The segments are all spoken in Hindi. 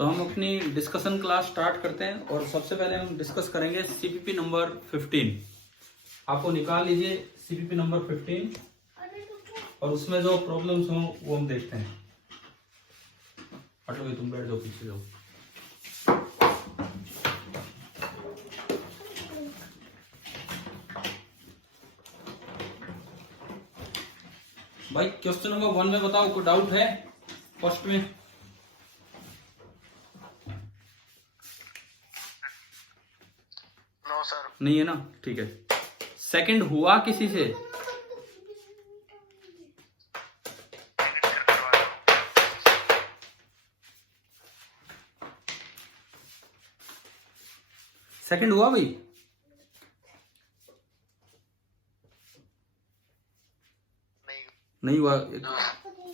तो हम अपनी डिस्कशन क्लास स्टार्ट करते हैं और सबसे पहले हम डिस्कस करेंगे सीपीपी नंबर 15। आपको निकाल लीजिए सीपीपी नंबर 15 और उसमें जो प्रॉब्लम्स हों वो हम देखते हैं। हटो भाई, तुम बैठ जाओ, पीछे जाओ। भाई क्वेश्चन नंबर 1 में बताओ, कोई डाउट है फर्स्ट में? No sir. नहीं है ना, ठीक है। सेकंड हुआ किसी से? सेकंड हुआ भाई? नहीं हुआ,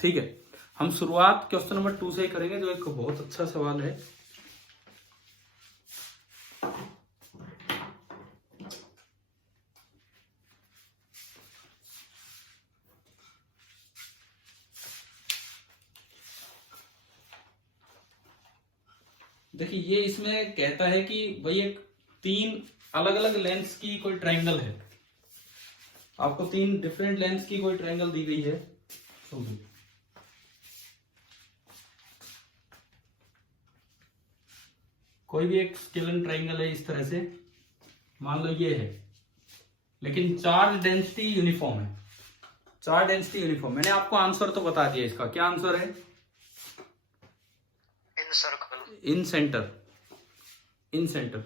ठीक है। हम शुरुआत क्वेश्चन नंबर 2 से ही करेंगे, जो एक बहुत अच्छा सवाल है। देखिए, ये इसमें कहता है कि भाई एक 3 अलग अलग लेंथ्स की कोई ट्रायंगल है। आपको 3 डिफरेंट लेंथ्स की कोई ट्रायंगल दी गई है। कोई भी एक स्केलन ट्रायंगल है इस तरह से, मान लो ये है, लेकिन चार्ज डेंसिटी यूनिफॉर्म है। चार्ज डेंसिटी यूनिफॉर्म, मैंने आपको आंसर तो बता दिया इसका। क्या आंसर है? इन सर्कल, इन सेंटर। इन सेंटर।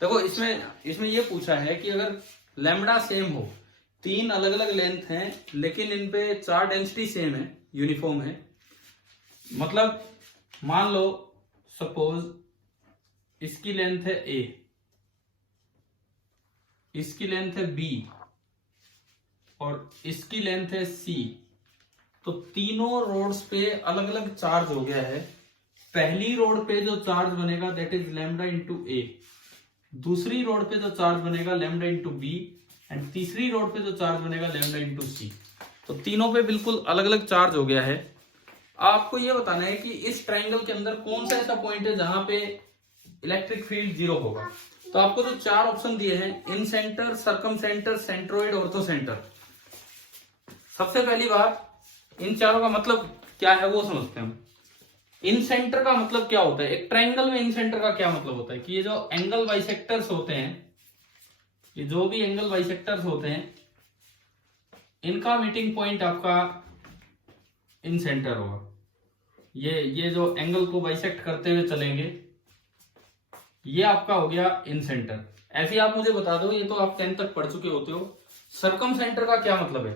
देखो, इसमें ये पूछा है कि अगर लैम्बडा सेम हो, 3 अलग अलग लेंथ हैं लेकिन इन पे चार्ज डेंसिटी सेम है, यूनिफॉर्म है। मतलब मान लो सपोज इसकी लेंथ है A, इसकी लेंथ है B और इसकी लेंथ है C। तो तीनों रोड्स पे अलग अलग चार्ज हो गया है। पहली रोड पे जो चार्ज बनेगा that is lambda into A, दूसरी रोड पे जो चार्ज बनेगा लैम्बडा इंटू B एंड तीसरी रोड पे जो चार्ज बनेगा लैम्बडा इंटू C। तो तीनों पे बिल्कुल अलग अलग चार्ज हो गया है। आपको ये बताना है कि इस ट्रायंगल के अंदर कौन सा ऐसा पॉइंट है जहां पे इलेक्ट्रिक फील्ड 0 होगा। तो आपको जो 4 ऑप्शन दिए हैं, incentre, circumcentre, centroid, orthocentre. सबसे पहली बात, इन चारों का मतलब क्या है वो समझते हैं हम। इन सेंटर का मतलब क्या होता है? एक ट्रायंगल में इन सेंटर का क्या मतलब होता है कि ये जो एंगल बाइसेक्टर्स होते हैं, ये जो भी एंगल बाइसेक्टर्स होते हैं, इनका मीटिंग पॉइंट आपका इन सेंटर होगा। ये जो एंगल को बाइसेक्ट करते हुए चलेंगे, ये आपका हो गया इन सेंटर। ऐसे ही आप मुझे बता दो, ये तो आप 10 तक पढ़ चुके होते हो, सर्कम सेंटर का क्या मतलब है?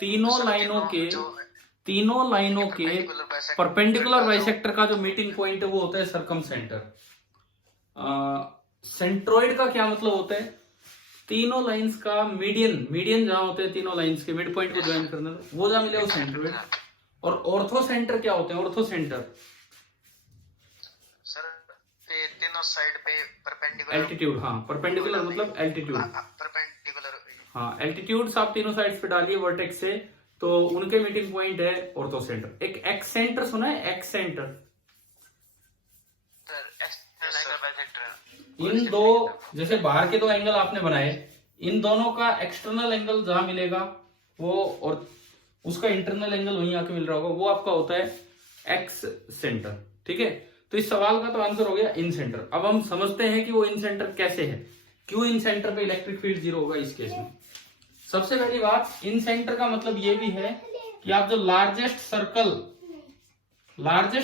तीनों लाइनों के परपेंडिकुलर बाइसेक्टर का जो मीटिंग पॉइंट है वो होता है सर्कम सेंटर। सेंट्रोइड का क्या मतलब होता है? तीनों लाइंस का मीडियन जहां होते हैं, तीनों लाइंस के मिड पॉइंट को ज्वाइन करना, वो जहां मिले वो सेंट्रोइड। और ऑर्थो सेंटर क्या होते हैं? ऑर्थो सेंटर सर ये तीनों साइड पे परपेंडिकुलर एल्टीट्यूड। हाँ, परपेंडिकुलर मतलब एल्टीट्यूड। परपेंडिकुलर। हाँ, एल्टीट्यूड्स आप तीनों साइड्स पे डालिए वर्टेक्स से, तो उनके मीटिंग पॉइंट है ऑर्थो सेंटर। एक एक्स सेंटर सुना है? X centre. इन दो, जैसे बाहर के 2 एंगल आपने बनाए, इन दोनों का एक्सटर्नल एंगल जहां मिलेगा वो, और उसका इंटरनल एंगल वहीं आके मिल रहा होगा, वो आपका होता है एक्स सेंटर। ठीक है, तो इस सवाल का तो आंसर हो गया इन सेंटर। अब हम समझते हैं कि वो इन सेंटर कैसे है, क्यों इन सेंटर पे इलेक्ट्रिक फील्ड 0 होगा इस केस में। सबसे पहली बात, इन सेंटर का मतलब ये भी है कि आप जो लार्जेस्ट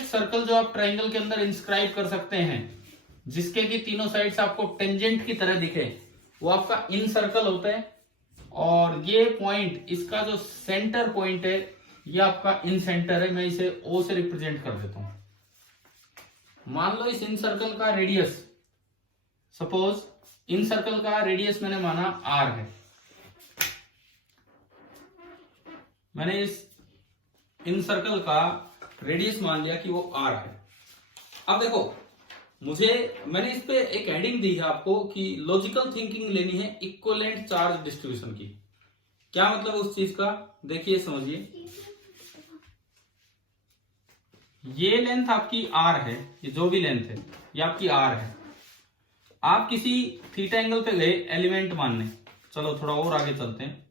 सर्कल जो आप ट्रायंगल के अंदर इंस्क्राइब कर सकते हैं, जिसके की तीनों साइड्स आपको टेंजेंट की तरह दिखे, वो आपका इन सर्कल होता है। और ये पॉइंट, इसका जो सेंटर पॉइंट है, ये आपका इन सेंटर है। मैं इसे O से रिप्रेजेंट कर देता हूं। मान लो इस इन सर्कल का रेडियस, सपोज इन सर्कल का रेडियस मैंने माना R है। मैंने इस इन सर्कल का रेडियस मान लिया कि वो R है। अब देखो, मैंने इस पे एक हेडिंग दी है आपको कि लॉजिकल थिंकिंग लेनी है इक्विवेलेंट चार्ज डिस्ट्रीब्यूशन की। क्या मतलब उस चीज का? देखिए, समझिए। ये लेंथ आपकी आर है, ये जो भी लेंथ है ये आपकी आर है। आप किसी थीटा एंगल पे गए एलिमेंट मानने, चलो थोड़ा और आगे चलते हैं।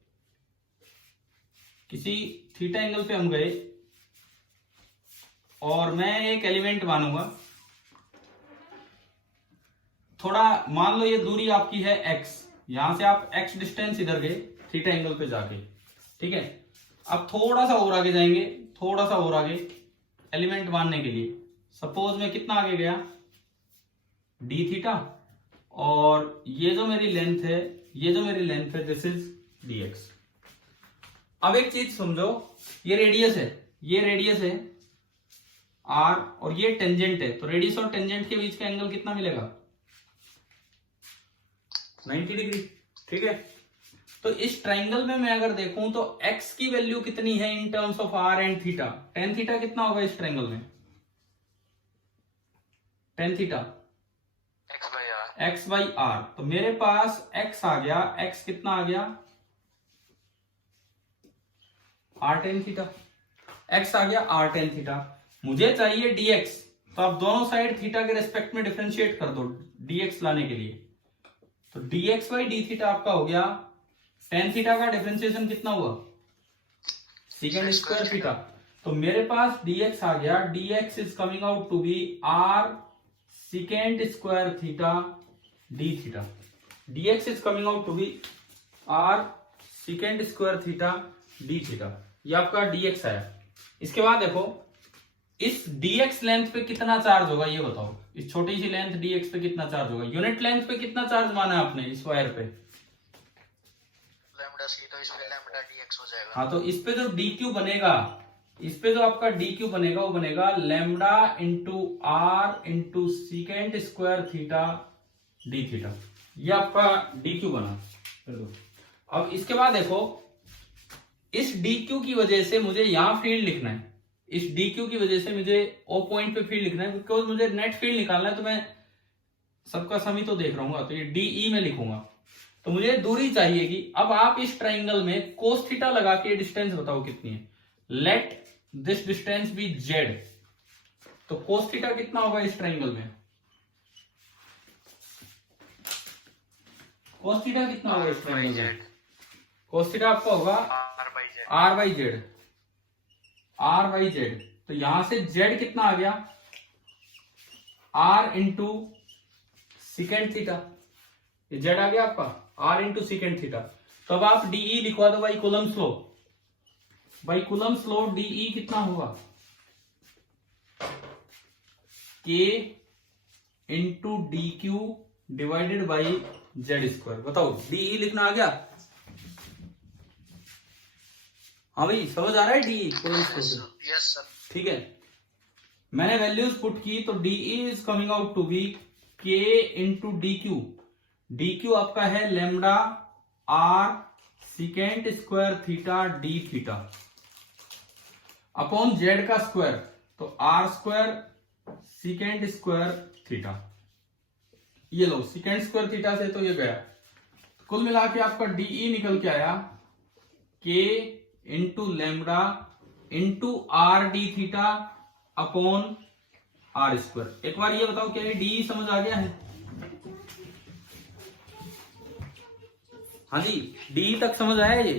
किसी थीटा एंगल पे हम गए और मैं एक एलिमेंट मानूंगा, थोड़ा मान लो ये दूरी आपकी है x, यहां से आप x डिस्टेंस इधर गए थीटा एंगल पे जाके, ठीक है। अब थोड़ा सा और आगे जाएंगे, थोड़ा सा और आगे एलिमेंट मानने के लिए। सपोज मैं कितना आगे गया, d थीटा, और ये जो मेरी लेंथ है, ये जो मेरी लेंथ है दिस इज dx। अब एक चीज समझो, ये रेडियस है, ये रेडियस है r और ये टेंजेंट है, तो रेडियस और टेंजेंट के बीच का एंगल कितना मिलेगा, 90 डिग्री, ठीक है। तो इस ट्राइंगल में मैं अगर देखूं तो x की वैल्यू कितनी है in terms of r and theta, tan theta कितना होगा इस ट्राइंगल में, tan theta x by r। तो मेरे पास x आ गया, x कितना आ गया, r tan थीटा, x आ गया r tan थीटा। मुझे चाहिए dx, तो आप दोनों साइड थीटा के रेस्पेक्ट में डिफरेंशिएट कर दो dx लाने के लिए। तो dx बाई डी थीटा आपका हो गया, tan थीटा का डिफरेंशिएशन कितना हुआ, सेकेंड स्क्वायर थीटा। तो मेरे पास dx आ गया, dx is coming out to be r second square theta d theta. dx is coming out to be r second square theta d theta, ये आपका dx आया। इसके बाद देखो इस dx लेंथ पे कितना चार्ज होगा ये बताओ, इस छोटी सी लेंथ dx पे कितना चार्ज होगा, यूनिट लेंथ पे कितना चार्ज माना है आपने इस वायर पे, लैम्डा सी, तो इसमें लैम्डा dx हो जाएगा। हाँ, तो इस पे जो dq बनेगा, इस पे जो आपका dq बनेगा वो बनेगा lambda into R into second square theta d theta, ये आपका dq बना। अब इसके बाद देखो इस dq की वजह से मुझे यहां फील्ड लिखना है, इस dq की वजह से मुझे ओ पॉइंट पे फील्ड लिखना है, बिकॉज मुझे नेट फील्ड निकालना है। तो मैं सबका समी तो देख रहा हूँ, तो ये de में लिखूंगा। तो मुझे दूरी चाहिए कि अब आप इस ट्राइंगल में कोस थीटा लगा के डिस्टेंस बताओ कितनी है, let this distance be z। तो कोस थीटा कितना होगा इस ट्राइंगल में, कोस थीटा कितना होगा इस ट्राइंगल में, कोस थीटा आपका होगा r by Z, r by Z. तो यहां से z कितना आ गया, r इंटू सेकेंड थीटा, ये z आ गया आपका r इंटू सेकेंड थीटा। तो अब आप de लिखवा दो by Coulomb's law, by Coulomb's law de कितना होगा, k into D Q divided by Z square. बताओ de लिखना आ गया, हाँ भाई समझ आ रहा है de Coulomb's law, yes sir. ठीक है। मैंने वैल्यूज पुट की तो de is coming out to be k into D Q, D Q आपका है lambda r second square theta d theta upon z का स्क्वायर, तो r square second square theta. ये लो सेकेंड स्क्वायर थीटा से तो ये गया, कुल मिला के आपका de निकल के आया k into lambda into R D theta upon R square. एक बार ये बताओ क्या ये डी समझ आ गया है, हाँ जी डी तक समझ आया ये,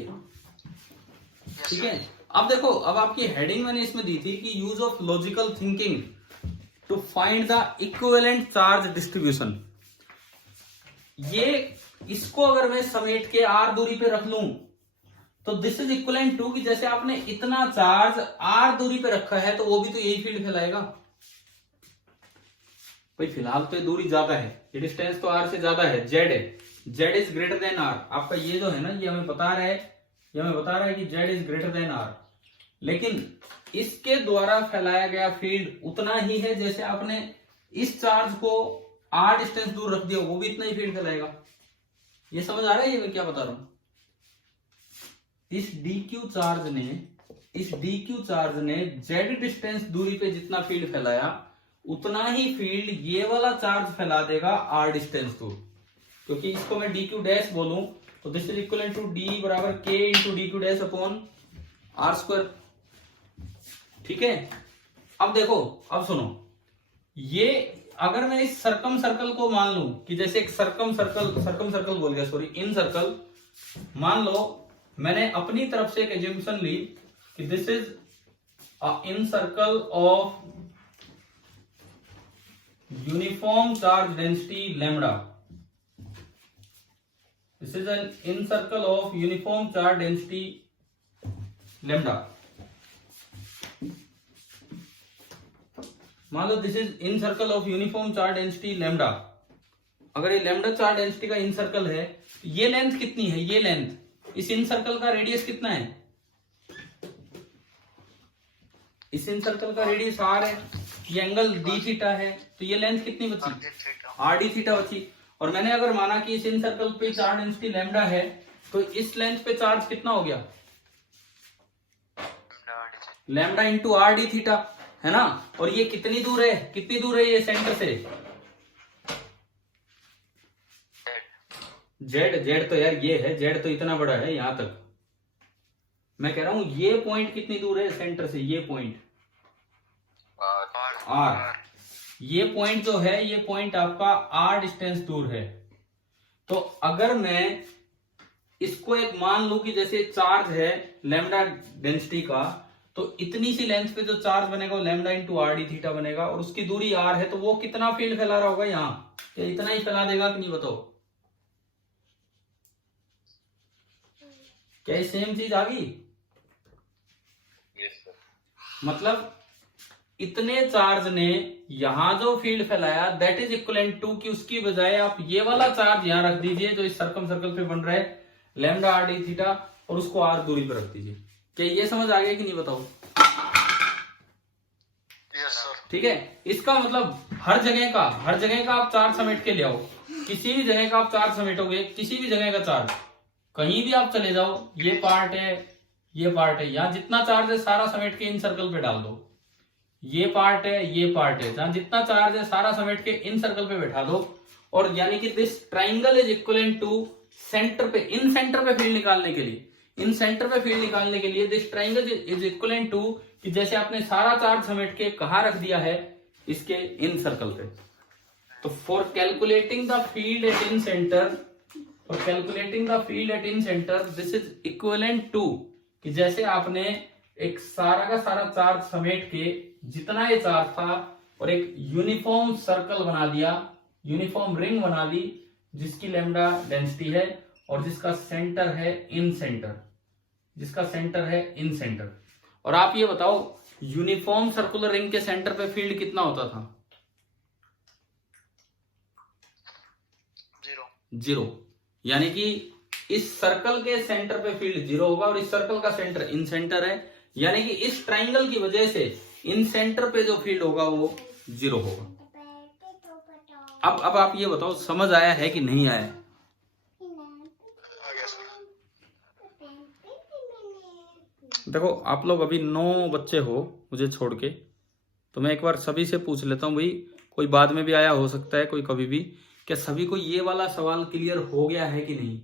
ठीक है। अब देखो, अब आपकी हेडिंग मैंने इसमें दी थी कि use of logical thinking to find the equivalent charge distribution. ये इसको अगर मैं समेट के आर दूरी पे रख लूं तो दिस इज इक्वलेंट टू कि जैसे आपने इतना चार्ज आर दूरी पे रखा है तो वो भी तो यही फील्ड फैलाएगा। भाई फिलहाल तो ये दूरी ज्यादा है, ये डिस्टेंस तो आर से ज्यादा है, जेड है, Z is greater than R. आपका ये जो है ना, ये हमें बता रहा है कि Z is greater than R, लेकिन इसके द्वारा फैलाया गया फील्ड उतना ही है जैसे आपने इस चार्ज को आर डिस्टेंस दूर रख दिया, वो भी इतना ही फील्ड फैलाएगा। ये समझ आ रहा है ये मैं क्या बता रहा हूं। इस dq चार्ज ने z डिस्टेंस दूरी पे जितना फील्ड फैलाया उतना ही फील्ड ये वाला चार्ज फैला देगा r डिस्टेंस दूर, क्योंकि इसको मैं dq डैश बोलूं तो this is equal to d बराबर k into dq dash upon r square, ठीक है। अब देखो, अब सुनो, ये अगर मैं इस सर्कम सर्कल को मान लूं कि जैसे एक सर्कम सर्कल बोल गया, सॉरी, इन सर्कल, मान लो मैंने अपनी तरफ से एक एज्यूम्पशन ली कि this is a in circle of uniform charge density lambda. This is an in circle of uniform charge density lambda. मान लो this is in circle of uniform charge density lambda. अगर ये लैम्डा चार्ज डेंसिटी का इन सर्कल है, ये लेंथ कितनी है? ये लेंथ, इस इन सर्कल का रेडियस कितना है? इस इन सर्कल का रेडियस r है, ये एंगल d थीटा है, तो ये लेंथ कितनी बची? r d थीटा बची. और मैंने अगर माना कि इस इन सर्कल पे चार्ज डेंसिटी लैम्डा है, तो इस लेंथ पे चार्ज कितना हो गया? Lambda into R D theta, है ना. और ये कितनी दूर है? कितनी दूर है ये सेंटर से? जेड तो यार ये है, जेड तो इतना बड़ा है यहां तक. मैं कह रहा हूं ये पॉइंट कितनी दूर है सेंटर से? ये पॉइंट आर, ये पॉइंट जो है, ये पॉइंट आपका आर डिस्टेंस दूर है. तो अगर मैं इसको एक मान लूं कि जैसे चार्ज है लैम्डा डेंसिटी का, तो इतनी सी लेंथ पे जो चार्ज बनेगा वो lambda into R D theta बनेगा, और उसकी दूरी आर है, तो वो कितना फील्ड फैला रहा होगा यहाँ? क्या इतना ही फैला देगा कि नहीं? बताओ, क्या सेम चीज आ गई? मतलब इतने चार्ज ने यहां जो फील्ड फैलाया, दैट इज इक्वलेंट टू कि उसकी बजाय आप ये वाला चार्ज यहां रख दीजिए जो इस सर्कम सर्कल पे बन रहा है, लैम्डा आर डी थीटा, और उसको आर दूरी पर रख दीजिए. क्या ये समझ आ गया कि नहीं? बताओ. ठीक है. इसका मतलब हर जगह का आप चार्ज समेट के ले आओ. किसी भी जगह का आप चार्ज समेटोगे, किसी भी जगह का चार्ज, कहीं भी आप चले जाओ, ये पार्ट है, ये पार्ट है, यहाँ जितना चार्ज है सारा समेट के इन सर्कल पे डाल दो. ये पार्ट है, ये पार्ट है, जहां जितना चार्ज है सारा समेट के इन सर्कल पे बैठा दो. और यानी कि this triangle is equivalent to centre पे, इन सेंटर पे फील्ड निकालने के लिए, इन सेंटर पे फील्ड निकालने के लिए this triangle is equivalent to कि जैसे आपने सारा चार्ज समेट के कहां रख दिया है? इसके इन सर्कल पे. तो for calculating the field at incentre, for calculating the field at incentre, this is equivalent to कि जैसे आपने एक सारा का सारा चार्ज समेट के, जितना ये चार्ज था, और एक यूनिफॉर्म सर्कल बना दिया, यूनिफॉर्म रिंग बना दी, जिसकी लैम्डा डेंसिटी है और जिसका सेंटर है इन सेंटर, जिसका सेंटर है इन सेंटर. और आप ये बताओ, यूनिफॉर्म सर्कुलर रिंग के सेंटर पे फील्ड कितना होता था? 0. यानी कि इस सर्कल के सेंटर पे फील्ड 0 होगा, और इस सर्कल का सेंटर इन सेंटर है, यानी कि इस ट्राइंगल की वजह से इन सेंटर पे जो फील्ड होगा वो 0 होगा. अब आप ये बताओ, समझ आया है कि नहीं आया? देखो, आप लोग अभी 9 बच्चे हो मुझे छोड़ के, तो मैं एक बार सभी से पूछ लेता हूँ भाई, कोई बाद में भी आया हो सकता है, कोई कभी भी. क्या सभी को ये वाला सवाल क्लियर हो गया है कि नहीं?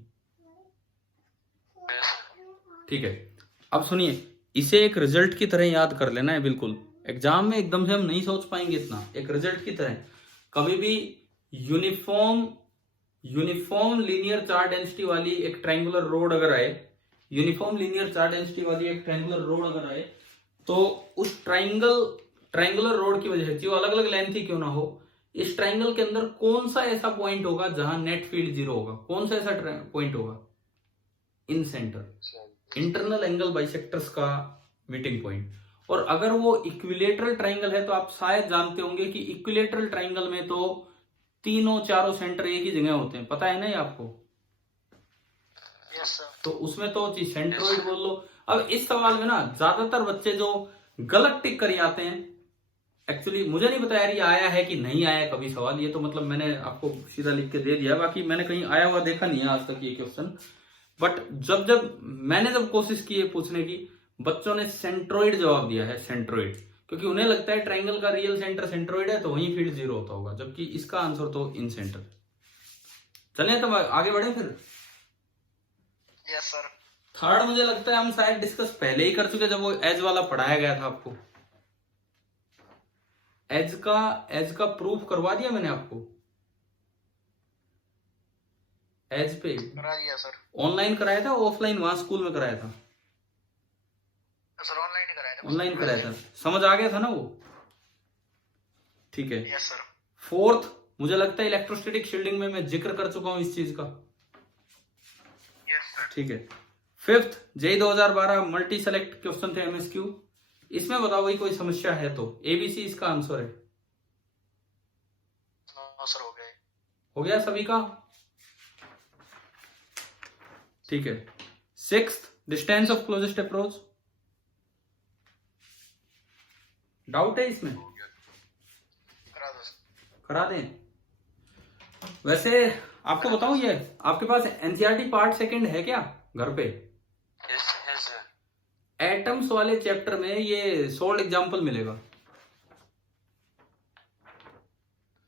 ठीक है. अब सुनिए, इसे एक रिजल्ट की तरह याद कर लेना है. बिल्कुल एग्जाम में एकदम से हम नहीं सोच पाएंगे इतना. एक रिजल्ट की तरह कभी भी यूनिफॉर्म लीनियर चार्ज डेंसिटी वाली एक ट्रायंगुलर रोड अगर आए, यूनिफॉर्म लीनियर चार्ज डेंसिटी वाली एक ट्रायंगुलर रोड अगर आए, तो उस ट्रायंगुलर रोड की वजह से, जो अलग अलग लेंथ ही क्यों ना हो, इस ट्रायंगल के अंदर कौन सा ऐसा पॉइंट होगा जहां नेट फील्ड 0 होगा? कौन सा ऐसा पॉइंट होगा? इन सेंटर, इंटरनल एंगल बाइसेक्टर्स का मीटिंग पॉइंट. और अगर वो इक्विलेटरल ट्रायंगल है, तो आप शायद जानते होंगे कि इक्विलेटरल ट्रायंगल में तो तीनों चारों सेंटर एक ही जगह होते हैं. पता है ना ये आपको? तो उसमें तो सेंट्रोइड बोल लो. अब इस सवाल में ना ज्यादातर बच्चे जो गलत टिक कर आते हैं, एक्चुअली मुझे नहीं पता यार ये आया है कि नहीं आया कभी सवाल. ये तो मतलब मैंने आपको सीधा लिख के दे दिया, बाकी मैंने कहीं आया हुआ देखा नहीं है आज तक ये क्वेश्चन. बट जब मैंने कोशिश की है पूछने की, बच्चों ने सेंट्रोइड जवाब दिया है, सेंट्रोइड, क्योंकि उन्हें लगता है ट्रायंगल का रियल सेंटर सेंट्रोइड है, तो वहीं फील्ड 0 होता होगा, जबकि इसका आंसर तो इन सेंटर. चलिए तब आगे बढ़े फिर. Yes sir. थर्ड मुझे लगता है हम शायद डिस्कस पहले ही कर चुके जब वो एज वाला पढ़ाया गया था आपको. एज का प्रूफ करवा दिया मैंने आपको, एज पे करा दिया सर। ऑनलाइन कराया था, ऑफलाइन वहां स्कूल में कराया था? सर ऑनलाइन ही कराया था। ऑनलाइन कराया था, समझ आ गया था ना वो? ठीक है। Yes sir. फोर्थ, मुझे लगता है इलेक्ट्रोस्टैटिक शील्डिंग में मैं जिक्र कर चुका हूं इस चीज का। Yes sir. ठीक है। Fifth, JEE 2012 multi select question थे एमएसक्यू, इसमें बताओ भाई कोई समस्या है तो? एबीसी इसका आंसर है। सर हो गए। हो गया सभी का? ठीक है। Sixth, distance of closest approach, doubt है इसमें? करा दो सर। करा दें। वैसे आपको बताऊं, ये आपके पास एनसीईआरटी पार्ट सेकंड है क्या घर पे? Yes sir. एटम्स वाले चैप्टर में ये सोल्ड एग्जांपल मिलेगा,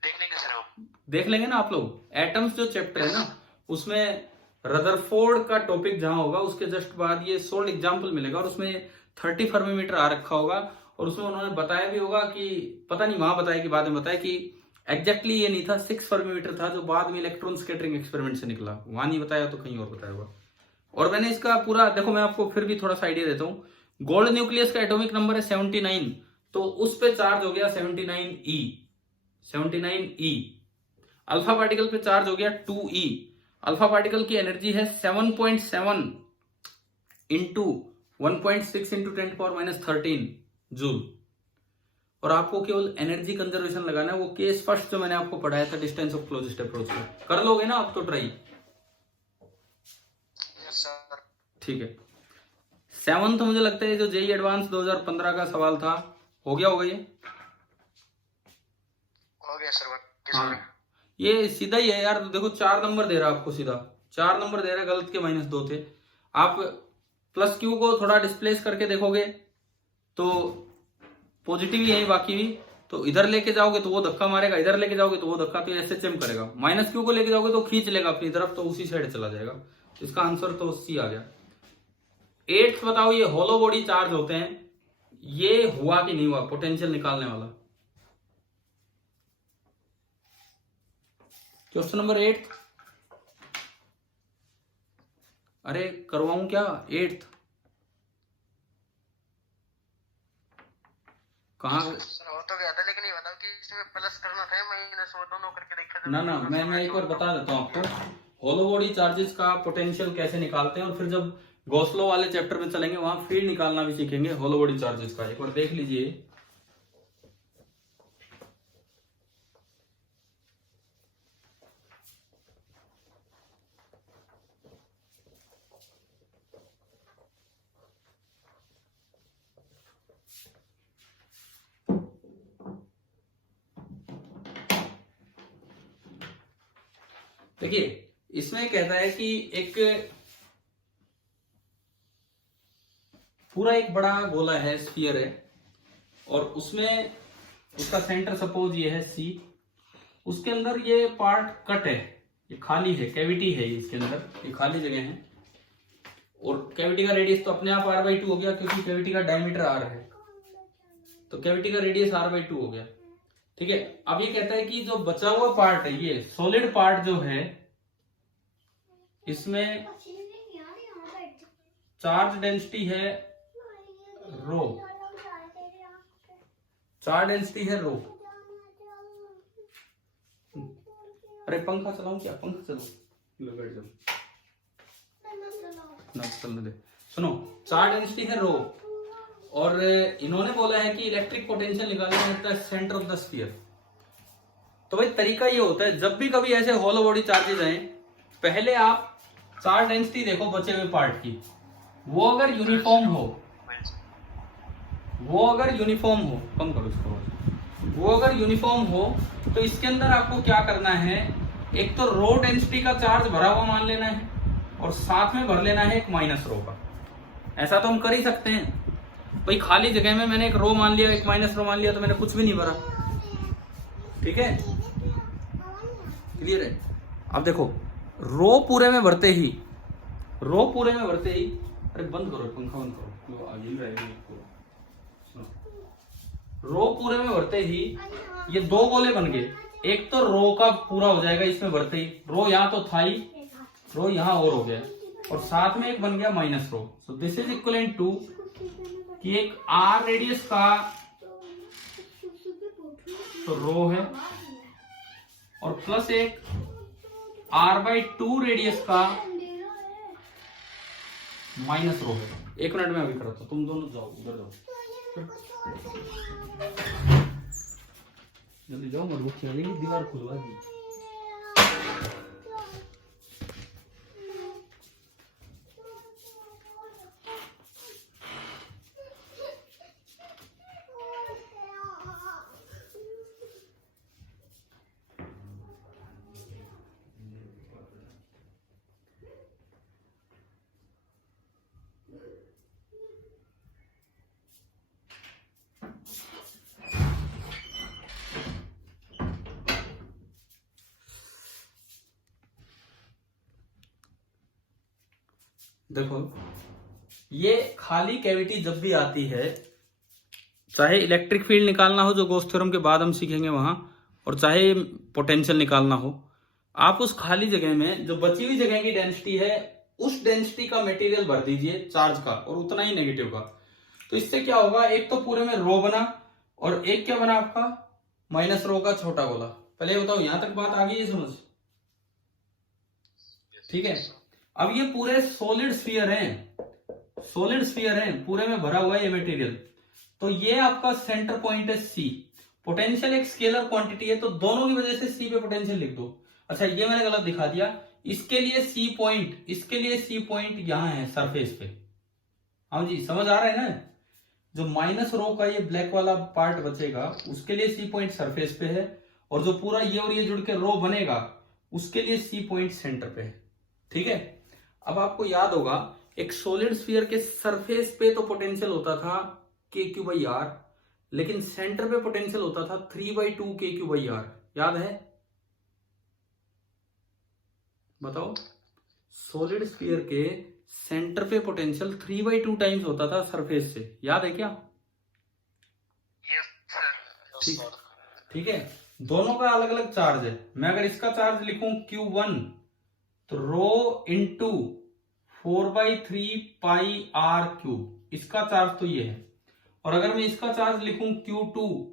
देख लेंगे सर हम। देख लेंगे ना आप लोग। एटम्स जो चैप्टर है ना, उसमें रदरफोर्ड का टॉपिक जहां होगा उसके जस्ट बाद ये सोल्ड एग्जांपल मिलेगा, और उसमें 30 फर्मीमीटर आ रखा होगा, और उसमें उन्होंने बताया भी होगा कि, पता नहीं वहां बताया कि बाद में बताया कि एग्जैक्टली ये नहीं था, 6 फर्मीमीटर था, जो बाद में इलेक्ट्रॉन स्कैटरिंग एक्सपेरिमेंट से निकला। वहां नहीं बताया तो कहीं और बताया होगा। और मैंने इसका पूरा देखो, मैं आपको फिर भी थोड़ा सा आइडिया देता हूँ। गोल्ड न्यूक्लियस का एटॉमिक नंबर है 79, तो उस पे चार्ज हो गया 79e, 79e। अल्फा पार्टिकल पे चार्ज हो गया 2e। अल्फा पार्टिकल की एनर्जी है 7.7 इंटू 1.6 इंटू 10⁻13 जूल। और आपको केवल एनर्जी कंजर्वेशन लगाना है, वो केस फर्स्ट जो मैंने आपको पढ़ाया था डिस्टेंस ऑफ क्लोजेस्ट अप्रोच में। कर लोगे ना आप तो ट्राई? Yes sir. ठीक है। सेवंथ, मुझे लगता है जो जेई एडवांस 2015 का सवाल था, हो गया होगा ये? हो गया सर। हाँ, ये सीधा ही है यार। देखो 4 नंबर दे रहा है आपको, सीधा 4 नंबर दे रहा है, गलत के -2 थे। आप प्लस क्यू को थोड़ा डिस्प्लेस करके देखोगे तो पॉजिटिव ही है बाकी भी, तो इधर लेके जाओगे तो वो धक्का मारेगा, इधर लेके जाओगे तो वो धक्का, तो एसएचएम करेगा। माइनस क्यू को लेके जाओगे तो खींच लेगा अपनी तरफ, तो उसी साइड चला जाएगा। तो इसका आंसर तो सी आ गया। 8th बताओ, ये होलो बॉडी चार्ज होते हैं, ये हुआ कि नहीं हुआ पोटेंशियल निकालने वाला? Question number 8। अरे करवाऊं क्या 8th? कहाँ? सर हो तो गया था, लेकिन ये बताओ कि इसमें प्लस करना था माइनस, वो दोनों करके देखा था। ना मैं एक बार बता देता हूँ आपको, होलो बॉडी चार्जेस का पोटेंशियल कैसे निकालते हैं, और फिर जब गॉसलो वाले चैप्टर में चलेंगे वहां फील्ड निकालना भी सीखेंगे होलो बॉडी चार्जेस का। एक बार देख लीजिए। देखिए, इसमें कहता है कि एक पूरा एक बड़ा गोला है, स्फीयर है, और उसमें उसका सेंटर सपोज ये है सी, उसके अंदर ये पार्ट कट है, ये खाली है, कैविटी है इसके अंदर, ये खाली जगह है, और कैविटी का रेडियस तो अपने आप r/2 हो गया, क्योंकि कैविटी का डायमीटर r है, तो कैविटी का रेडियस r/2 हो गया। ठीक है। अब ये कहता है कि जो बचा हुआ पार्ट है, ये सॉलिड पार्ट जो है, इसमें चार्ज डेंसिटी है रो, चार्ज डेंसिटी है रो। अरे पंखा चलाऊं क्या? पंखा चलो, बैठ जाओ ना, चलने दे। सुनो, चार्ज डेंसिटी है रो, और इन्होंने बोला है कि इलेक्ट्रिक पोटेंशियल निकालना होता है सेंटर ऑफ द स्फीयर। तो भाई तरीका ये होता है, जब भी कभी ऐसे होलो बॉडी चार्जेस आए, पहले आप चार्ज डेंसिटी देखो बचे हुए पार्ट की, वो अगर यूनिफॉर्म हो, कम करो इसको, वो अगर यूनिफॉर्म हो, तो इसके अंदर आपको क्या करना है, एक तो रो डेंसिटी का चार्ज भरा हुआ मान लेना है, और साथ में भर लेना है एक माइनस रो का। ऐसा तो हम कर ही सकते हैं भाई, खाली जगह में मैंने एक रो मान लिया, एक माइनस रो मान लिया, तो मैंने कुछ भी नहीं भरा। ठीक है, क्लियर है? अब देखो, रो पूरे में भरते ही, अरे बंद करो पंखा, बंद करो, रो पूरे में भरते ही ये दो गोले बन गए, एक तो रो का पूरा हो जाएगा इसमें भरते ही, रो यहाँ तो था ही, रो यहाँ और हो गया, और साथ में एक बन गया minus rho. So this is equivalent to कि एक आर रेडियस का तो रो है और प्लस एक r/2 रेडियस का माइनस रो है। 1 मिनट में अभी करता हूं, तुम दोनों जाओ उधर जाओ, जल्दी जाओ, मत खेलेंगे, दीवार खुलवा दी। देखो, ये खाली कैविटी जब भी आती है, चाहे इलेक्ट्रिक फील्ड निकालना हो जो गॉस थ्योरम के बाद हम सीखेंगे वहां, और चाहे पोटेंशियल निकालना हो, आप उस खाली जगह में जो बची हुई जगह की डेंसिटी है उस डेंसिटी का मटेरियल भर दीजिए चार्ज का, और उतना ही नेगेटिव का। तो इससे क्या होगा, एक तो पूरे में रो बना और एक क्या बना आपका माइनस रो का छोटा गोला। पहले बताओ यहां तक बात आ गई है समझ? ठीक है। अब ये पूरे सॉलिड स्फीयर हैं, सॉलिड स्फीयर हैं, पूरे में भरा हुआ है ये मटेरियल। तो ये आपका सेंटर पॉइंट है सी। पोटेंशियल एक स्केलर क्वांटिटी है, तो दोनों की वजह से सी पे पोटेंशियल लिख दो। अच्छा, ये मैंने गलत दिखा दिया, इसके लिए सी पॉइंट, इसके लिए सी पॉइंट यहां है सरफेस पे। हाँ जी, समझ आ रहा है ना? जो माइनस रो का ये ब्लैक वाला पार्ट बचेगा उसके लिए सी पॉइंट सरफेस पे है, और जो पूरा ये और ये जुड़ के रो बनेगा उसके लिए सी पॉइंट सेंटर पे है। ठीक है। अब आपको याद होगा एक सॉलिड स्फीयर के सरफेस पे तो पोटेंशियल होता था k/r, लेकिन सेंटर पे पोटेंशियल होता था 3/2 k/r। याद है? बताओ, सॉलिड स्फीयर के सेंटर पे पोटेंशियल 3/2 टाइम्स होता था सरफेस से। याद है क्या? Yes sir. ठीक है। दोनों का अलग अलग चार्ज है। मैं अगर इसका चार्ज लिखूं Q1 तो रो इंटू 4/3 पाई r क्यूब, इसका चार्ज तो ये है। और अगर मैं इसका चार्ज लिखूं Q2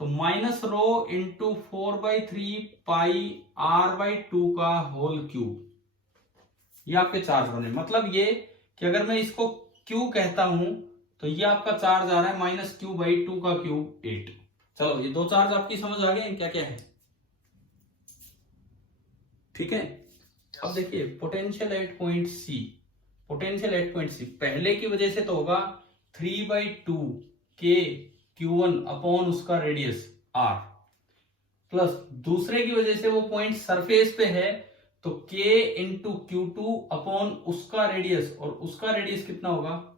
तो माइनस रो इंटू 4/3 पाई r/2 का होल क्यूब। ये आपके चार्ज बने। मतलब ये कि अगर मैं इसको Q कहता हूं तो ये आपका चार्ज आ रहा है -Q/2 का क्यूब 8। चलो, ये दो चार्ज आपकी समझ आ गए क्या क्या है? ठीक है। अब देखिए potential at point C, potential at point C पहले की वजह से तो होगा 3/2 k Q1 अपॉन उसका रेडियस r, प्लस दूसरे की वजह से वो पॉइंट सरफेस पे है तो k इंटू Q2 अपॉन उसका रेडियस, और उसका रेडियस कितना होगा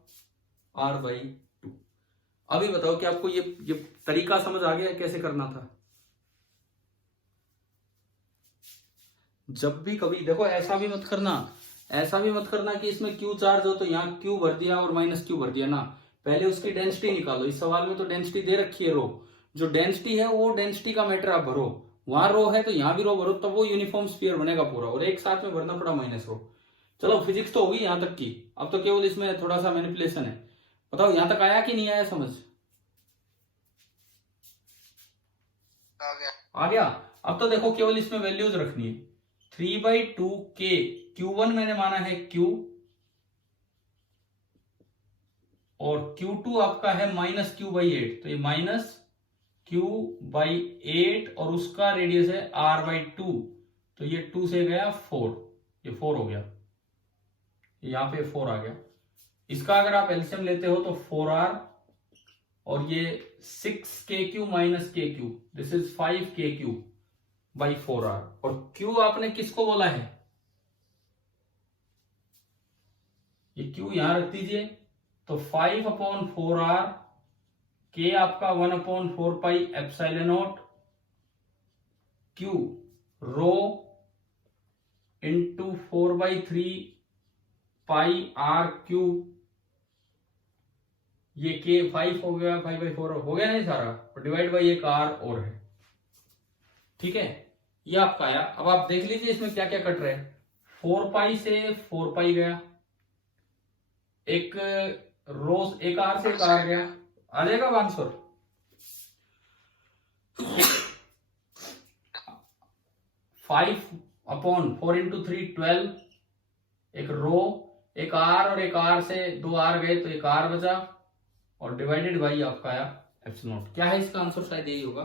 r/2। अभी बताओ कि आपको ये तरीका समझ आ गया कैसे करना था? जब भी कभी देखो, ऐसा भी मत करना, ऐसा भी मत करना कि इसमें Q चार्ज हो तो यहाँ Q भर दिया और -Q भर दिया ना। पहले उसकी डेंसिटी निकालो। इस सवाल में तो डेंसिटी दे रखी है रो, जो डेंसिटी है वो डेंसिटी का मैटर आप भरो। वहां रो है तो यहाँ भी रो भरो, तब वो यूनिफॉर्म स्फीयर बनेगा पूरा, और एक साथ में भरना पड़ा माइनस रो। चलो, फिजिक्स तो होगी यहां तक की, अब तो केवल इसमें थोड़ा सा मैनिपुलेशन है। बताओ यहां तक आया कि नहीं आया समझ? आ गया। अब तो देखो केवल इसमें वैल्यूज रखनी है। 3/2 k, Q1 मैंने माना है Q, और Q2 आपका है -Q/8, तो ये -Q/8 और उसका रेडियस है r/2, तो ये 2 से गया 4, ये 4 हो गया, यहां पे 4 आ गया। इसका अगर आप एलसीएम लेते हो तो 4r, और ये 6kq - kq, this is 5kq/4r। और q आपने किसको बोला है? ये q यहां रख दीजिए, तो 5/4r, k आपका 1/4 pi epsilon naught q rho into 4/3 pi r cube. ये k 5 हो गया, 5/4 हो गया नहीं सारा, और डिवाइड बाई एक r और है, ठीक है, ये आपका आया। अब आप देख लीजिए इसमें क्या क्या कट रहा है। 4 पाई से 4 पाई गया, एक रोज एक आर से एक आर गया, आ जाएगा आंसर। 5/4 × 3 12, एक रो, एक आर और एक आर से 2 आर गए तो एक आर बचा, और डिवाइडेड बाई आपका आया एप्सिलॉन। क्या है इसका आंसर? शायद यही होगा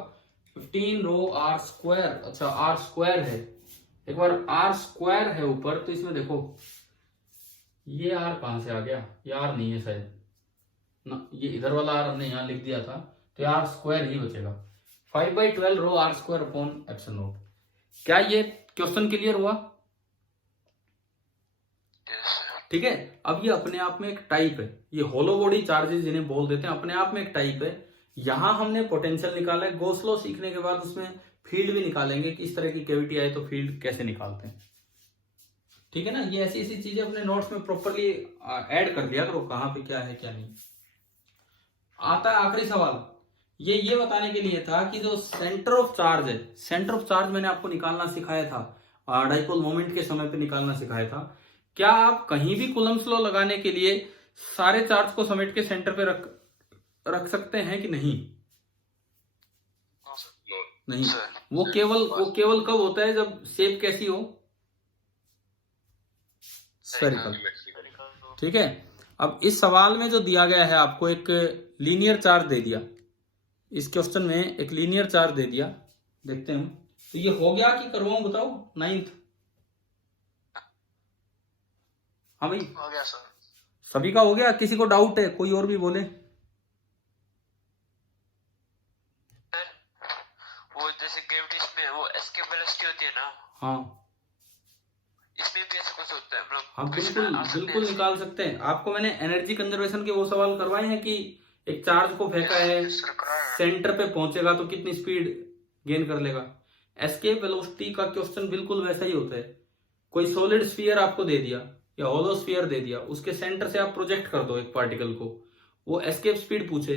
15 रो आर स्क्वायर। अच्छा आर स्क्वायर है, एक बार आर स्क्वायर है ऊपर, तो इसमें देखो ये आर कहां से आ गया, ये आर नहीं है शायद ना, ये इधर वाला आर हमने यहां लिख दिया था, तो ये आर स्क्वायर ही बचेगा। 5/12 रो आर स्क्वायर अपॉन एप्सिलॉन। क्या ये क्वेश्चन क्लियर हुआ? ठीक है। अब ये अपने आप में एक टाइप है, ये होलो बॉडी चार्जेस जिन्हें बोल देते हैं, अपने आप में एक टाइप है। यहां हमने पोटेंशियल निकाला है, गॉस लॉ सीखने के बाद उसमें फील्ड भी निकालेंगे कि इस तरह की कैविटी आए तो फील्ड कैसे निकालते हैं। ठीक है ना, ये ऐसी ऐसी चीजें अपने नोट्स में प्रॉपरली ऐड कर दिया करो, कहां पे क्या है क्या नहीं। आता है आखिरी सवाल, ये बताने के लिए था कि जो सेंटर ऑफ चार्ज है, सेंटर ऑफ चार्ज मैंने आपको निकालना सिखाया था, डाइपोल मोमेंट के समय पे निकालना सिखाया था। क्या आप कहीं भी कूलम्स लॉ लगाने के लिए सारे चार्ज को समेट के सेंटर पे रख सकते हैं कि नहीं? नहीं, वो केवल कब होता है, जब शेप कैसी हो, स्फेरिकल। ठीक है। अब इस सवाल में जो दिया गया है आपको, एक लीनियर चार्ज दे दिया, इस क्वेश्चन में एक लीनियर चार्ज दे दिया, देखते हैं। तो ये हो गया कि करवाऊं, बताओ 9th? हाँ भाई हो गया सर। सभी का हो गया, किसी को डाउट है? कोई और भी बोले। वो जैसे ग्रेविटेशन में वो एस्केप वेलोसिटी होती है ना, हाँ इसमें भी ऐसा कुछ होता है, मतलब हाँ बिल्कुल निकाल सकते हैं। आपको मैंने एनर्जी कंजर्वेशन के वो सवाल करवाए हैं कि एक चार्ज को फेंका है, सेंटर पे पहुंचेगा तो कितनी स्पीड गेन कर लेगा। एस्केप वेलोसिटी का क्वेश्चन बिल्कुल वैसा ही होता है। कोई सॉलिड स्फीयर आपको दे दिया या होलो स्फीयर दे दिया, उसके सेंटर से आप प्रोजेक्ट कर दो एक पार्टिकल को, वो एस्केप स्पीड पूछे,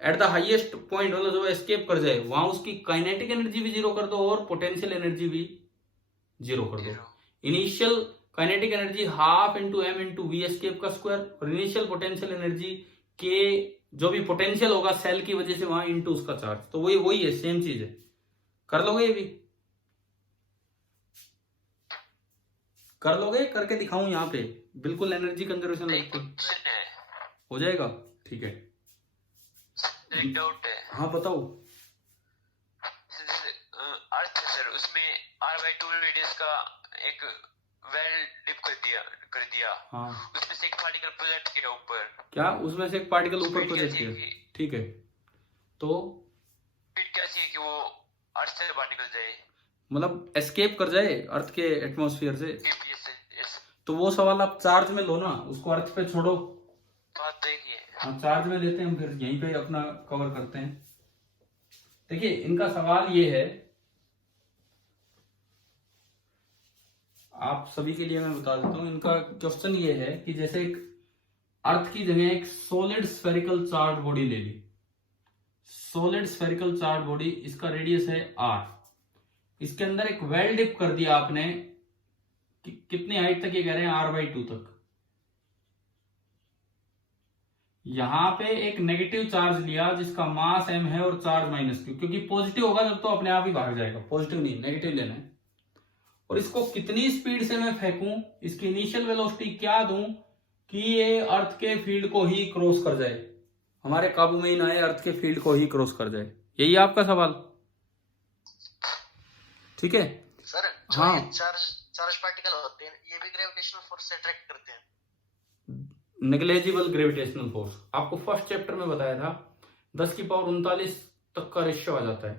एट द हाईएस्ट पॉइंट मतलब जो एस्केप कर जाए वहां उसकी काइनेटिक एनर्जी भी जीरो कर दो और पोटेंशियल एनर्जी भी जीरो कर दो। Initial kinetic energy half into M into V escape का स्क्वायर, और इनिशियल पोटेंशियल एनर्जी के जो भी पोटेंशियल होगा सेल की वजह से वहां इंटू उसका चार्ज। तो वही है, सेम चीज है। कर लोगे ये भी? कर लोगे? करके दिखाऊं यहाँ पे, बिल्कुल एनर्जी कंजर्वेशन हो जाएगा। ठीक है, एक डाउट है। हाँ बताओ। अर्थ है सर, उसमें r/2 रेडियस का एक वेल डिप कर दिया, हाँ उसमें से एक पार्टिकल प्रोजेक्ट किया ऊपर। क्या उसमें से एक पार्टिकल ऊपर प्रोजेक्ट किया? ठीक है, तो स्पीड क्या चाहिए कि वो अर्थ से बाहर निकल जाए, मतलब एस्केप कर जाए अर्थ के एटमॉस्फेयर से। yes. तो वो सवाल आप चार्ज में लो ना, उसको अर्थ पे छोड़ो। बात देखिए, हम चार्ज में लेते हैं, फिर यहीं पे अपना कवर करते हैं। देखिए इनका सवाल ये है, आप सभी के लिए मैं बता देता हूं। इनका क्वेश्चन ये है कि जैसे एक अर्थ की जगह एक सॉलिड स्फेरिकल चार्ज बॉडी ले ली, सॉलिड स्फेरिकल चार्ज बॉडी, इसका रेडियस है r, इसके अंदर एक वेल डिप कर दिया आपने, कितनी हाइट तक? ये कह रहे हैं r/2 तक। यहां पे एक नेगेटिव चार्ज लिया जिसका मास m है और चार्ज -q, क्योंकि पॉजिटिव होगा जब तो अपने आप ही भाग जाएगा, पॉजिटिव नहीं नेगेटिव लेना है। और इसको कितनी स्पीड से मैं फेंकूं, इसकी इनिशियल वेलोसिटी क्या दूं कि ये अर्थ के फील्ड को ही क्रॉस कर जाए, हमारे काबू में ही ना आए, अर्थ के फील्ड को ही क्रॉस कर जाए। यही आपका सवाल, ठीक है सर? हाँ चार्ज पार्टिकल होते हैं, ये भी ग्रेविटेशनल फोर्स से अट्रैक्ट करते हैं। नेग्लेजिबल ग्रेविटेशनल फोर्स आपको फर्स्ट चैप्टर में बताया था, 10⁻39 तक का रेशियो आ जाता है।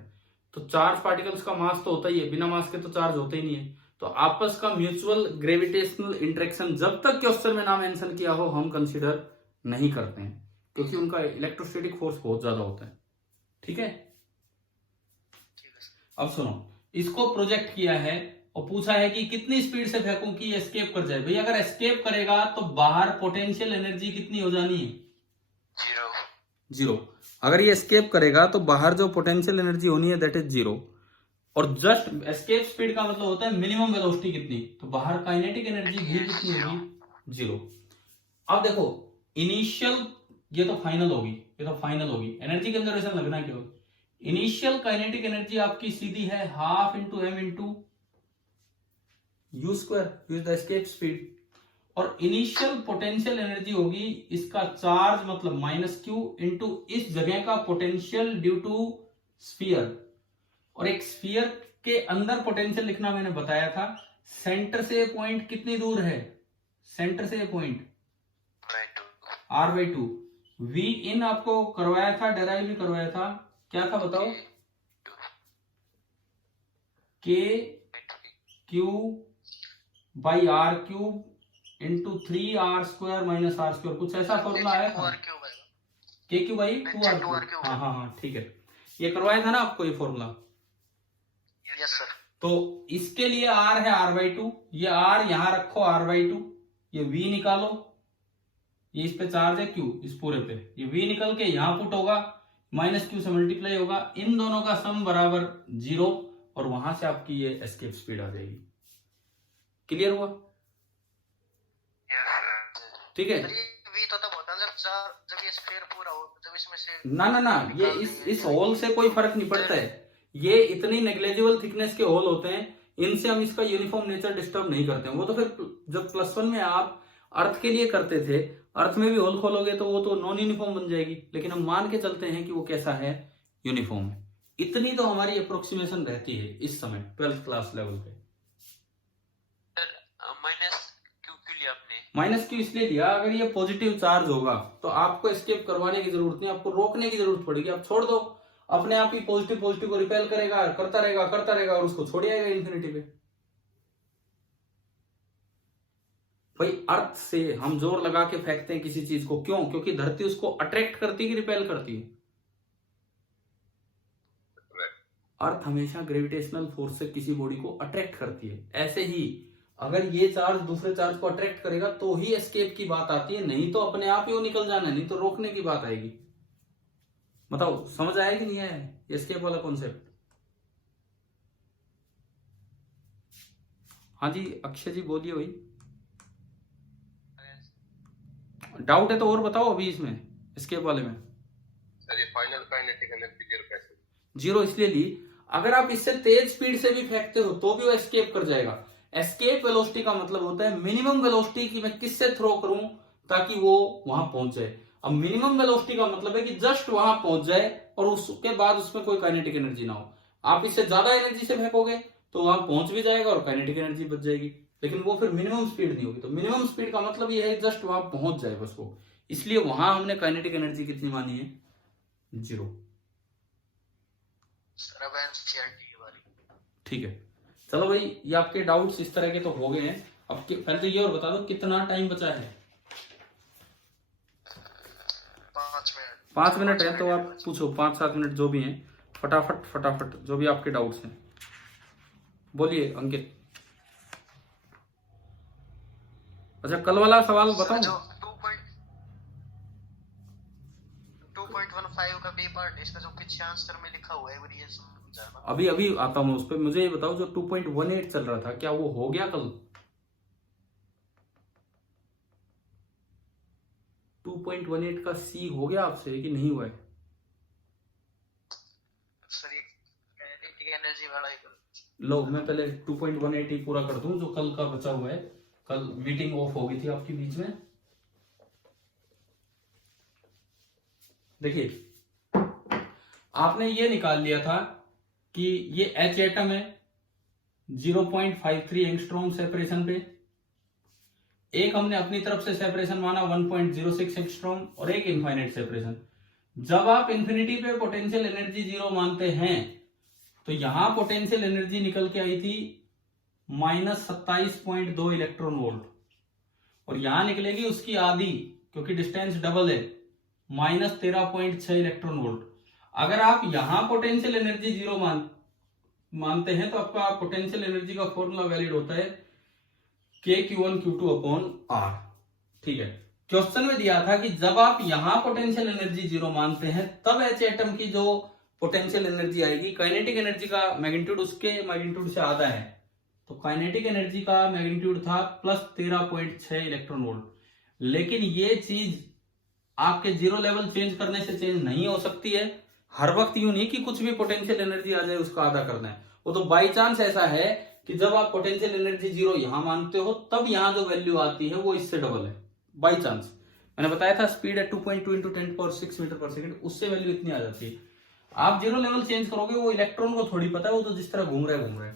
तो चार्ज पार्टिकल्स का मास तो होता ही है, बिना मास के तो चार्ज होते ही नहीं है। तो आपस का म्यूचुअल ग्रेविटेशनल इंटरेक्शन जब तक क्वेश्चन में ना मेंशन किया हो हम कंसीडर नहीं करते हैं, क्योंकि उनका इलेक्ट्रोस्टैटिक फोर्स बहुत ज्यादा होता है। ठीक है, अब सुनो, इसको प्रोजेक्ट किया है और पूछा है कि कितनी स्पीड से फेंकूं कि एस्केप कर जाए। भाई अगर एस्केप करेगा तो बाहर पोटेंशियल एनर्जी कितनी हो जानी है? जीरो। अगर ये एस्केप करेगा तो बाहर जो पोटेंशियल एनर्जी होनी है दैट इज जीरो। और जस्ट एस्केप स्पीड का मतलब होता है मिनिमम वेलोसिटी कितनी, तो बाहर काइनेटिक एनर्जी भी कितनी होगी, 0। अब देखो इनिशियल, ये तो फाइनल होगी, ये तो फाइनल होगी, एनर्जी कंजर्वेशन लगना है केवल। इनिशियल काइनेटिक एनर्जी आपकी सीधी है half into M into U square, U is the escape speed. और इनिशियल पोटेंशियल एनर्जी होगी इसका चार्ज मतलब माइनस क्यू इंटू इस जगह का पोटेंशियल ड्यू टू स्फीयर। और एक स्फीयर के अंदर पोटेंशियल लिखना मैंने बताया था, सेंटर से पॉइंट कितनी दूर है, सेंटर से पॉइंट r/2। v इन आपको करवाया था, डेराइव भी करवाया था, क्या था बताओ, k q by R cube into 3r² minus r², कुछ ऐसा फॉर्मूला आया था, k क्यू बाई 2r²। हाँ हाँ हाँ ठीक है, ये करवाया था ना आपको ये फॉर्मूला। Yes sir. तो इसके लिए r है r/2, ये r यहां रखो r/2, ये v निकालो, ये इस पे चार्ज है q इस पूरे पे, ये v निकल के यहां पुट होगा, माइनस q से मल्टीप्लाई होगा, इन दोनों का सम बराबर 0, और वहां से आपकी ये एस्केप स्पीड आ जाएगी। क्लियर हुआ? ठीक है। वी तो तब होता है जब ये स्फीयर पूरा हो, जब इसमें से ना ये इस होल से कोई फर्क नहीं पड़ता है, ये इतनी नेग्लेजिबल थिकनेस के होल होते हैं, इनसे हम इसका यूनिफॉर्म नेचर डिस्टर्ब नहीं करते हैं। वो तो फिर जब +1 में आप अर्थ के लिए करते थे, अर्थ में भी होल खोलोगे तो वो तो नॉन यूनिफॉर्म बन जाएगी, लेकिन हम मान के चलते हैं कि वो कैसा है, यूनिफॉर्म है। इतनी तो हमारी अप्रोक्सीमेशन रहती है इस समय 12th क्लास लेवल पे। माइनस क्यू इसलिए लिया, अगर ये पॉजिटिव चार्ज होगा तो आपको एस्केप करवाने की जरूरत नहीं, आपको रोकने की जरूरत पड़ेगी। आप छोड़ दो, अपने आप ही पॉजिटिव को रिपेल करेगा, करता रहेगा और उसको छोड़ आएगा इन्फिनिटी पे। भाई अर्थ से हम जोर लगा के फेंकते हैं किसी चीज को, क्यों? क्योंकि धरती उसको अट्रैक्ट करती है कि रिपेल करती है? अर्थ हमेशा ग्रेविटेशनल फोर्स से किसी बॉडी को अट्रैक्ट करती है। ऐसे ही अगर ये चार्ज दूसरे चार्ज को अट्रैक्ट करेगा तो ही एस्केप की बात आती है, नहीं तो अपने आप ही वो निकल जाना है, नहीं तो रोकने की बात आएगी। बताओ समझ आया कि नहीं आया एस्केप वाला कॉन्सेप्ट? हाँ जी अक्षय जी बोलिए भाई, डाउट है तो और बताओ अभी इसमें एस्केप वाले में। सर ये फाइनल काइनेटिक एनर्जी 0 कैसे? 0 इसलिए ली, अगर आप इससे तेज स्पीड से भी फेंकते हो तो भी वो एस्केप कर जाएगा। एस्केप वेलोसिटी का मतलब होता है मिनिमम वेलोसिटी की मैं किससे थ्रो करूं ताकि वो वहां पहुंच जाए। अब मिनिमम वेलोसिटी का मतलब है कि जस्ट वहां पहुंच जाए और उसके बाद उसमें कोई काइनेटिक एनर्जी ना हो। आप इससे ज्यादा एनर्जी से फेंकोगे तो वहां पहुंच भी जाएगा और काइनेटिक एनर्जी बच जाएगी, लेकिन वो फिर मिनिमम स्पीड नहीं होगी। तो मिनिमम स्पीड का मतलब ये है जस्ट वहां पहुंच जाए बस वो, इसलिए वहां हमने काइनेटिक एनर्जी कितनी मानी है, 0। ठीक है चलो भाई, ये आपके डाउट्स इस तरह के तो हो गए हैं। अब पहले तो ये और बता दो कितना टाइम बचा है? 5 मिनट है, तो आप पूछो 5-7 मिनट जो भी हैं, फटाफट जो भी आपके डाउट्स हैं बोलिए। अंकित, अच्छा कल वाला सवाल बताओ। 2.15 का बी पार्ट, इसका जो क्वेश्चन आंसर में लिखा हुआ है वो ये समझाना। अभी आता हूँ उस पर, मुझे ये बताओ जो 2.18 चल रहा था क्या वो हो गया कल? 2.18 का सी हो गया आपसे कि नहीं हुआ है? सर ये काइनेटिक एनर्जी वाला ही लो मैं पहले 2.18 ही पूरा कर दूं जो कल का बचा हुआ है। कल मीटिंग ऑफ हो गई थी आपके बीच में। देखिए आपने ये निकाल लिया था कि ये H एटम है 0.53 एंगस्ट्रॉम सेपरेशन पे, एक हमने अपनी तरफ से सेपरेशन माना 1.06 एंगस्ट्रॉम और एक इनफाइनाइट सेपरेशन। जब आप इंफिनिटी पे पोटेंशियल एनर्जी 0 मानते हैं तो यहां पोटेंशियल एनर्जी निकल के आई थी -27.2 इलेक्ट्रॉन वोल्ट, और यहां निकलेगी उसकी आधी क्योंकि डिस्टेंस डबल है, -13.6 इलेक्ट्रॉन वोल्ट। अगर आप यहां पोटेंशियल एनर्जी 0 मानते हैं तो आपका पोटेंशियल एनर्जी का फॉर्मूला वैलिड होता है KQ1Q2/R। ठीक है, क्वेश्चन में दिया था कि जब आप यहां पोटेंशियल एनर्जी 0 मानते हैं तब H एटम की जो पोटेंशियल एनर्जी आएगी। काइनेटिक एनर्जी का मैग्नीट्यूड उसके मैग्नीट्यूड से आधा है, तो काइनेटिक एनर्जी का मैग्नीट्यूड था प्लस 13.6 इलेक्ट्रॉन वोल्ट। लेकिन ये चीज आपके जीरो लेवल चेंज करने से चेंज नहीं हो सकती है। हर वक्त यूं नहीं कि कुछ भी पोटेंशियल एनर्जी आ जाए उसका आधा करना है, वो तो बाई चांस ऐसा है कि जब आप पोटेंशियल एनर्जी जीरो यहां मानते हो तब यहां जो वैल्यू आती है वो इससे डबल है, बाई चांस। मैंने बताया था स्पीड है 2.2 इंटू 10⁶ मीटर पर सेकंड, उससे वैल्यू इतनी आ जाती है। आप जीरो लेवल चेंज करोगे, वो इलेक्ट्रॉन को थोड़ी पता है, वो तो जिस तरह घूम रहा है।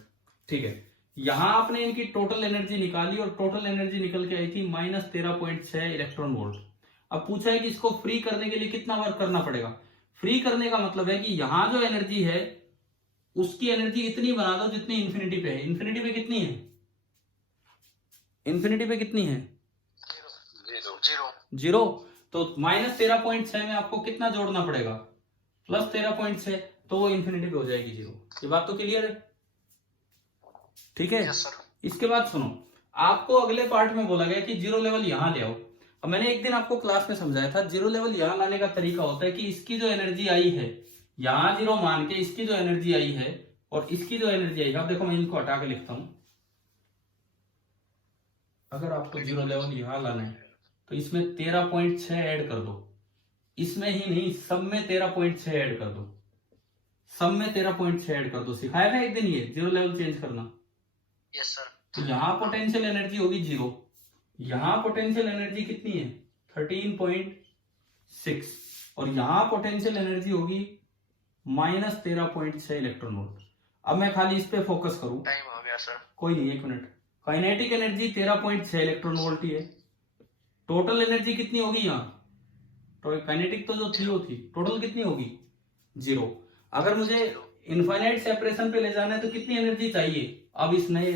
ठीक है, यहां आपने इनकी टोटल एनर्जी निकाली और टोटल एनर्जी निकल के आई थी -13.6 इलेक्ट्रॉन वोल्ट। अब पूछा है कि इसको फ्री करने के लिए कितना वर्क करना पड़ेगा। फ्री करने का मतलब है कि यहां जो एनर्जी है उसकी एनर्जी इतनी बना दो जितनी इंफिनिटी पे है। इंफिनिटी पे कितनी है? इंफिनिटी पे कितनी है? जीरो। तो -13.6 में आपको कितना जोड़ना पड़ेगा? +13.6, तो वो इंफिनिटी पे हो जाएगी जीरो। ये बात तो क्लियर है? ठीक है। इसके बाद सुनो, आपको अगले पार्ट में बोला गया कि जीरो लेवल यहां ले आओ। अब मैंने एक दिन आपको क्लास में समझाया था, जीरो लेवल यहां लाने का तरीका होता है कि इसकी जो एनर्जी आई है यहां जीरो मान के, इसकी जो एनर्जी आई है और इसकी जो एनर्जी आई है, अब देखो मैं इनको हटा के लिखता हूं। अगर आपको जीरो लेवल यहां लाना है तो इसमें 13.6 ऐड कर दो, इसमें ही नहीं सब में 13.6 ऐड कर दो, सब में 13.6 ऐड कर दो। सिखाया था एक दिन ये जीरो लेवल चेंज करना। Yes sir. तो यहां पोटेंशियल एनर्जी होगी जीरो, यहां पोटेंशियल एनर्जी कितनी है 13.6 और यहां पोटेंशियल एनर्जी होगी -13.6 इलेक्ट्रॉन वोल्ट। अब मैं खाली इस पे फोकस करूं, टाइम हो गया सर। कोई नहीं, एक minute. Kinetic energy 13.6 electron volt ही है। टोटल एनर्जी कितनी होगी यहाँ? तो काइनेटिक तो जो थी वो थी, टोटल कितनी होगी? जीरो। अगर मुझे इनफाइनाइट सेपरेशन पे ले जाना है तो कितनी एनर्जी चाहिए अब इस नए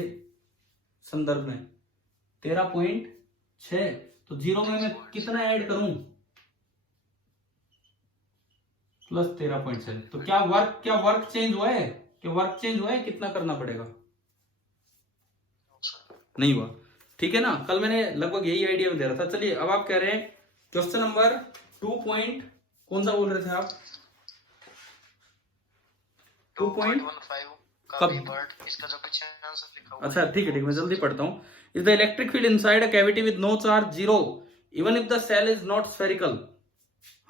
संदर्भ में? 13.6। तो जीरो में मैं कितना ऐड करूं? +13.6। तो क्या वर्क चेंज हुआ है? वर्क चेंज हुआ है? कितना करना पड़ेगा? नहीं हुआ। ठीक है ना, कल मैंने लगभग यही आइडिया में दे रहा था। चलिए अब आप कह रहे हैं क्वेश्चन नंबर 2 कौन सा बोल रहे थे आप? 2.15 कब? इसका जो पीछे आंसर लिखा हुआ। अच्छा ठीक है, मैं जल्दी पढ़ता हूँ। Is the electric field inside a cavity with no charge zero even if the cell is not spherical.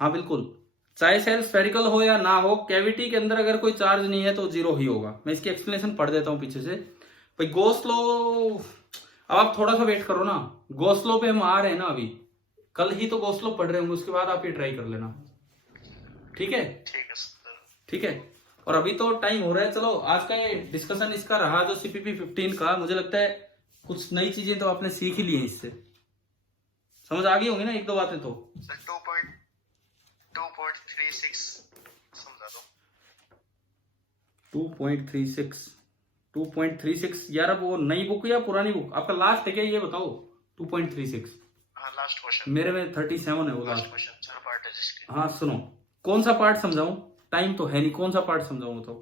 हाँ बिल्कुल, चाहे सेल स्फेरिकल हो या ना हो, कैविटी के अंदर अगर कोई चार्ज नहीं है तो जीरो ही होगा। मैं इसकी एक्सप्लेनेशन पढ़ देता हूँ पीछे से। भाई गॉस लॉ, अब आप थोड़ा सा वेट करो ना, गॉस लॉ पे हम आ रहे हैं ना, अभी कल ही तो गॉस लॉ पढ़ रहे होंगे, उसके बाद आप ये ट्राई कर लेना। ठीक है? ठीक है सर। ठीक है, और अभी तो टाइम हो रहा है। चलो आज का ये डिस्कशन इसका रहा जो CPP 15 का, मुझे लगता है कुछ नई चीजें तो आपने सीख ही ली हैं, इससे समझ आ गई होंगी ना एक दो बातें तो। सर 2.36 समझा दो। 2.36 यार, अब वो नई बुक या पुरानी बुक? आपका लास्ट है क्या ये बताओ? 2.36। हाँ लास्ट क्वेश्चन। मेरे में 37 है वो लास्ट क्वेश्चन। चार पार्ट है जिसके। हाँ सुनो, कौन सा पार्ट समझाऊं? टाइम तो है नहीं, कौन सा पार्ट समझाऊं तो?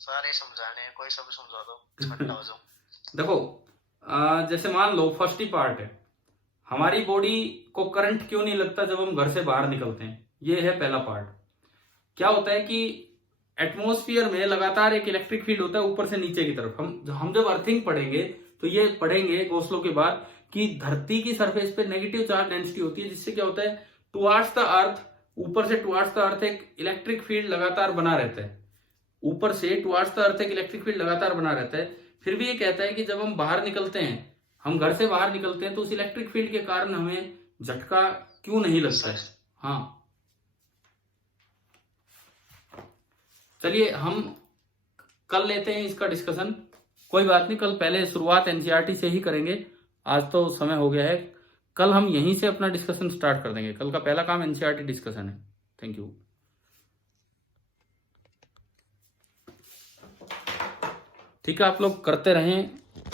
सारे समझाने हैं, कोई सा भी समझा दो, इकट्ठा हो जाओ। देखो जैसे मान लो फर्स्ट ही पार्ट है, हमारी बॉडी को करंट क्यों नहीं लगता जब हम घर से बाहर निकलते हैं, ये है पहला पार्ट। क्या होता है कि एटमॉस्फेयर में लगातार एक इलेक्ट्रिक फील्ड होता है ऊपर से नीचे की तरफ। हम जब अर्थिंग पढ़ेंगे तो ये पढ़ेंगे गॉस लॉ के बाद कि धरती की सरफेस पे नेगेटिव चार्ज डेंसिटी होती है, जिससे क्या होता है टुवार्ड्स द अर्थ, ऊपर से टुवार्ड्स द अर्थ एक इलेक्ट्रिक फील्ड लगातार बना रहता है। ऊपर से टुवार्ड्स द अर्थ एक इलेक्ट्रिक फील्ड लगातार बना रहता है। फिर भी ये कहता है कि जब हम बाहर निकलते हैं, हम घर से बाहर निकलते हैं, तो उस इलेक्ट्रिक फील्ड के कारण हमें झटका क्यों नहीं लगता है। हाँ चलिए हम कल लेते हैं इसका डिस्कशन, कोई बात नहीं, कल पहले शुरुआत एनसीईआरटी से ही करेंगे। आज तो समय हो गया है, कल हम यहीं से अपना डिस्कशन स्टार्ट कर देंगे। कल का पहला काम एनसीईआरटी डिस्कशन है। Thank you. ठीक है, आप लोग करते रहें।